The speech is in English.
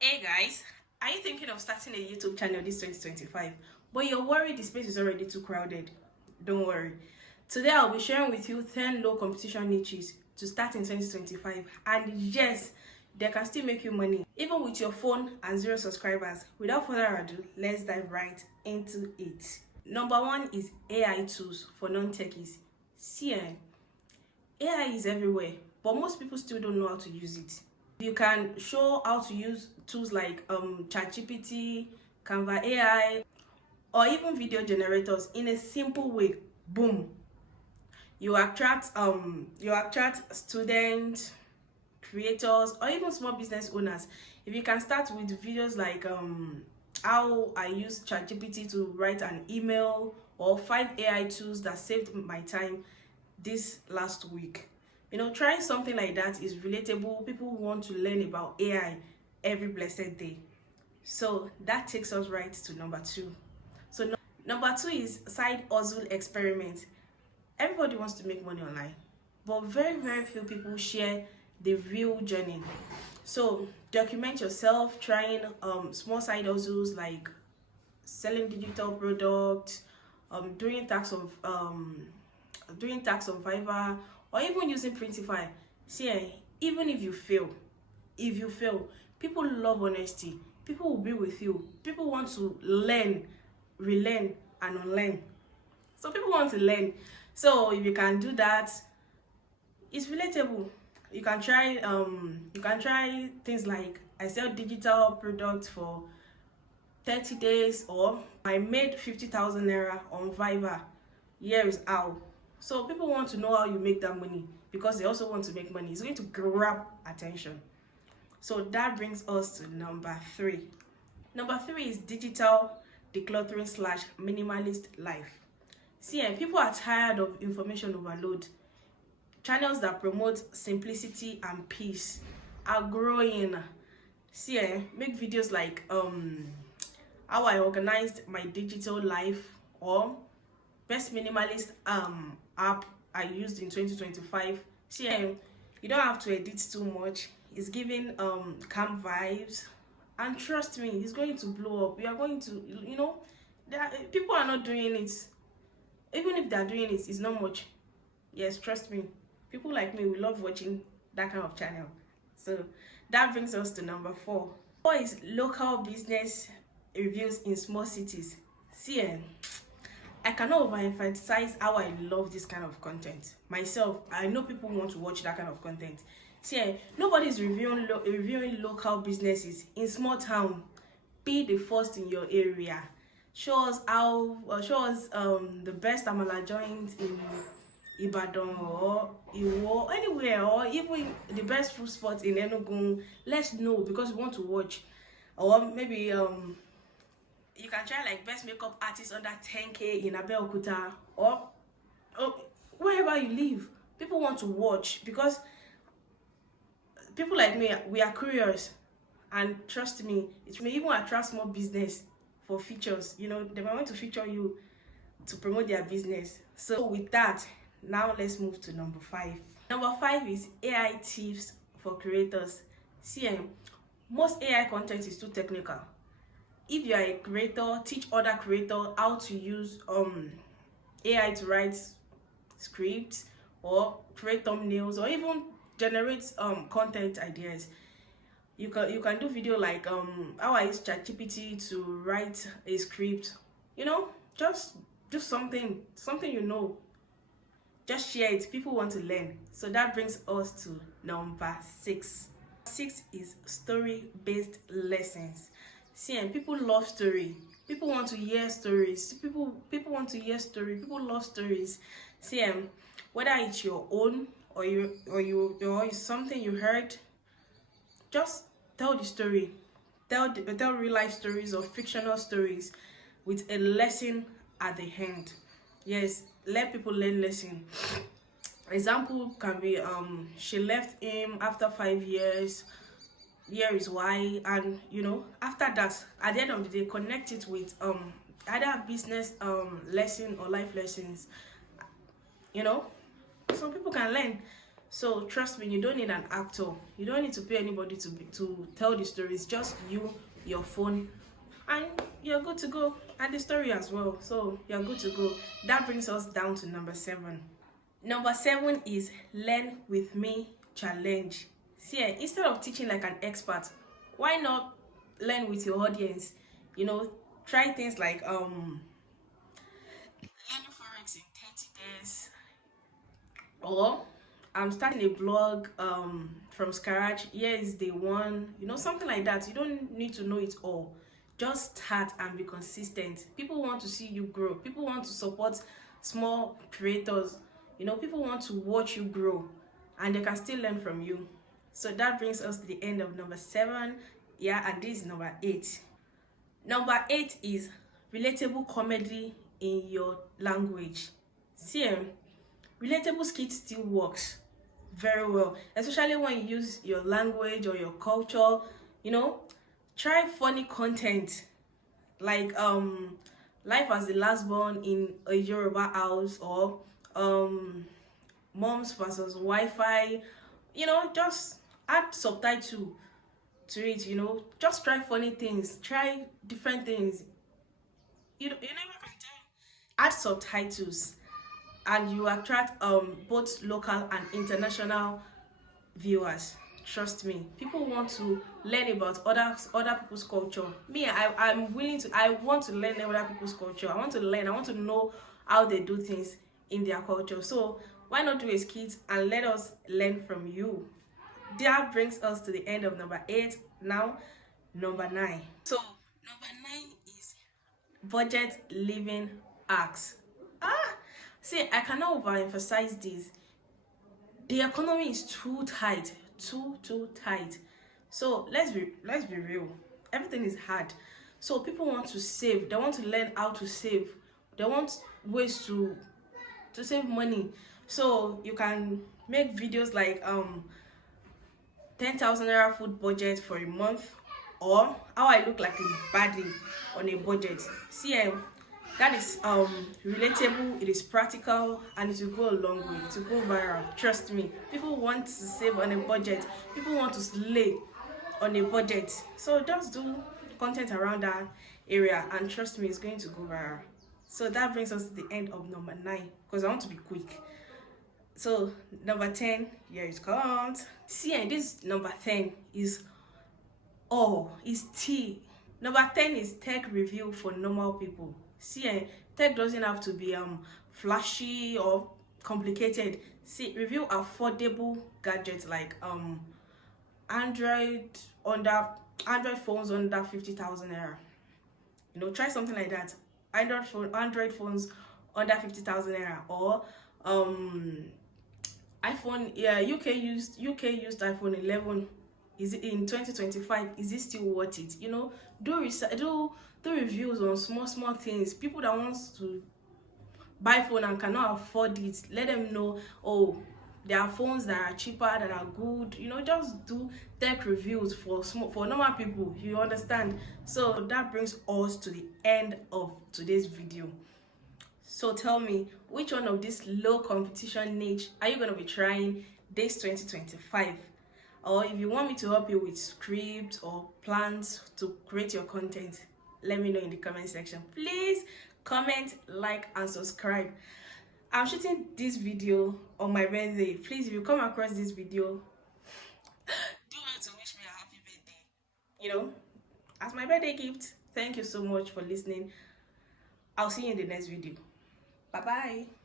Hey guys, are you thinking of starting a YouTube channel this 2025, but you're worried the space is already too crowded? Don't worry. Today I'll be sharing with you 10 low competition niches to start in 2025, and yes, they can still make you money even with your phone and 0 subscribers. Without further ado, let's dive right into it. Number 1 is AI tools for non-techies. See, AI is everywhere, but most people still don't know how to use it. You can show how to use tools like ChatGPT, Canva AI, or even video generators in a simple way. Boom! You attract students, creators, or even small business owners. If you can start with videos like how I use ChatGPT to write an email, or 5 AI tools that saved my time this last week. Trying something like that is relatable. People want to learn about AI every blessed day. So that takes us right to number 2. So number 2 is side hustle experiment. Everybody wants to make money online, but very few people share the real journey. So document yourself trying small side hustles like selling digital products, doing tax on Fiverr, or even using Printify. See, even if you fail, people love honesty. People will be with you. People want to learn, relearn, and unlearn. So people want to learn. So if you can do that, it's relatable. You can try things like I sell digital products for 30 days, or I made 50,000 naira on Fiverr. Here is how. So people want to know how you make that money because they also want to make money. It's going to grab attention. So that brings us to number 3. Number 3 is digital decluttering / minimalist life. See, people are tired of information overload. Channels that promote simplicity and peace are growing. See, make videos like how I organized my digital life, or best minimalist app I used in 2025. See, you don't have to edit too much. It's giving calm vibes, and trust me, it's going to blow up. We are going to, people are not doing it. Even if they're doing it, it's not much. Yes, trust me. People like me, we love watching that kind of channel. So that brings us to number 4. 4 is local business reviews in small cities. See, I cannot overemphasize how I love this kind of content. Myself, I know people want to watch that kind of content. See, nobody is reviewing local businesses in small town. Be the first in your area. Show us the best amala joint in Ibadan or Iwo, anywhere, or even the best food spot in Enugu. Let's know, because we want to watch. Or maybe you can try like best makeup artist under 10k in Abeokuta, or wherever you live. People want to watch because people like me, we are curious, and trust me, it may even attract small business for features. They might want to feature you to promote their business. So with that, now let's move to number 5. Number 5 is AI tips for creators. See, most AI content is too technical. If you are a creator, teach other creators how to use AI to write scripts, or create thumbnails, or even generate content ideas. You can do video like how I use ChatGPT to write a script. Just do something just share it. People want to learn. So that brings us to number 6. 6 is story-based lessons. See, people love story. People want to hear stories. People want to hear story. People love stories. See, whether it's your own or it's something you heard, just tell the story. Tell real life stories or fictional stories with a lesson at the end. Yes, let people learn lesson. Example can be she left him after 5 years. Here is why. And after that, at the end of the day, connect it with either business lesson or life lessons. So people can learn. So trust me, you don't need an actor. You don't need to pay anybody to tell the story. It's just you, your phone, and you're good to go. And the story as well. So you're good to go. That brings us down to number 7. Number 7 is learn with me challenge. See, instead of teaching like an expert, why not learn with your audience? You know, try things like learning forex in 30 days, or I'm starting a blog from scratch. Here is day 1, you know, something like that. You don't need to know it all. Just start and be consistent. People want to see you grow. People want to support small creators. You know, people want to watch you grow, and they can still learn from you. So that brings us to the end of number 7. Yeah, and this is number 8. Number 8 is relatable comedy in your language. See, relatable skit still works very well, especially when you use your language or your culture. You know, try funny content like life as the last born in a Yoruba house, or moms versus Wi-Fi. You know, just add subtitle to it. You know, just try funny things, try different things. You never can tell. Add subtitles, and you attract both local and international viewers. Trust me, people want to learn about other people's culture. Me, I'm willing to. I want to learn other people's culture. I want to know how they do things in their culture. So why not do a skit and let us learn from you? That brings us to the end of number 8. Now number 9. So number 9 is budget living hacks. See, I cannot overemphasize this. The economy is too tight, too tight. So let's be real. Everything is hard. So people want to save. They want to learn how to save. They want ways to save money. So you can make videos like 10,000 naira food budget for a month, or how I look like a baddie on a budget. See, that is relatable, it is practical, and it will go a long way. It will go viral. Trust me, people want to save on a budget. People want to slay on a budget. So just do content around that area, and trust me, it's going to go viral. So that brings us to the end of number 9, because I want to be quick. So number 10, here it comes. See, and this number 10 is tea. Number 10 is tech review for normal people. See, tech doesn't have to be flashy or complicated. See, review affordable gadgets like Android phones under 50,000 naira. You know, try something like that. Android phones under 50,000 naira, or iPhone. Yeah, UK used iPhone 11. Is it in 2025? Is it still worth it? You know, do reviews on small things. People that wants to buy phone and cannot afford it, let them know, oh, there are phones that are cheaper, that are good. You know, just do tech reviews for normal people. You understand? So that brings us to the end of today's video. So tell me, which one of this low competition niche are you going to be trying this 2025? Or if you want me to help you with scripts or plans to create your content, let me know in the comment section. Please comment, like, and subscribe. I'm shooting this video on my birthday. Please, if you come across this video, do want to wish me a happy birthday. You know, as my birthday gift. Thank you so much for listening. I'll see you in the next video. Bye bye.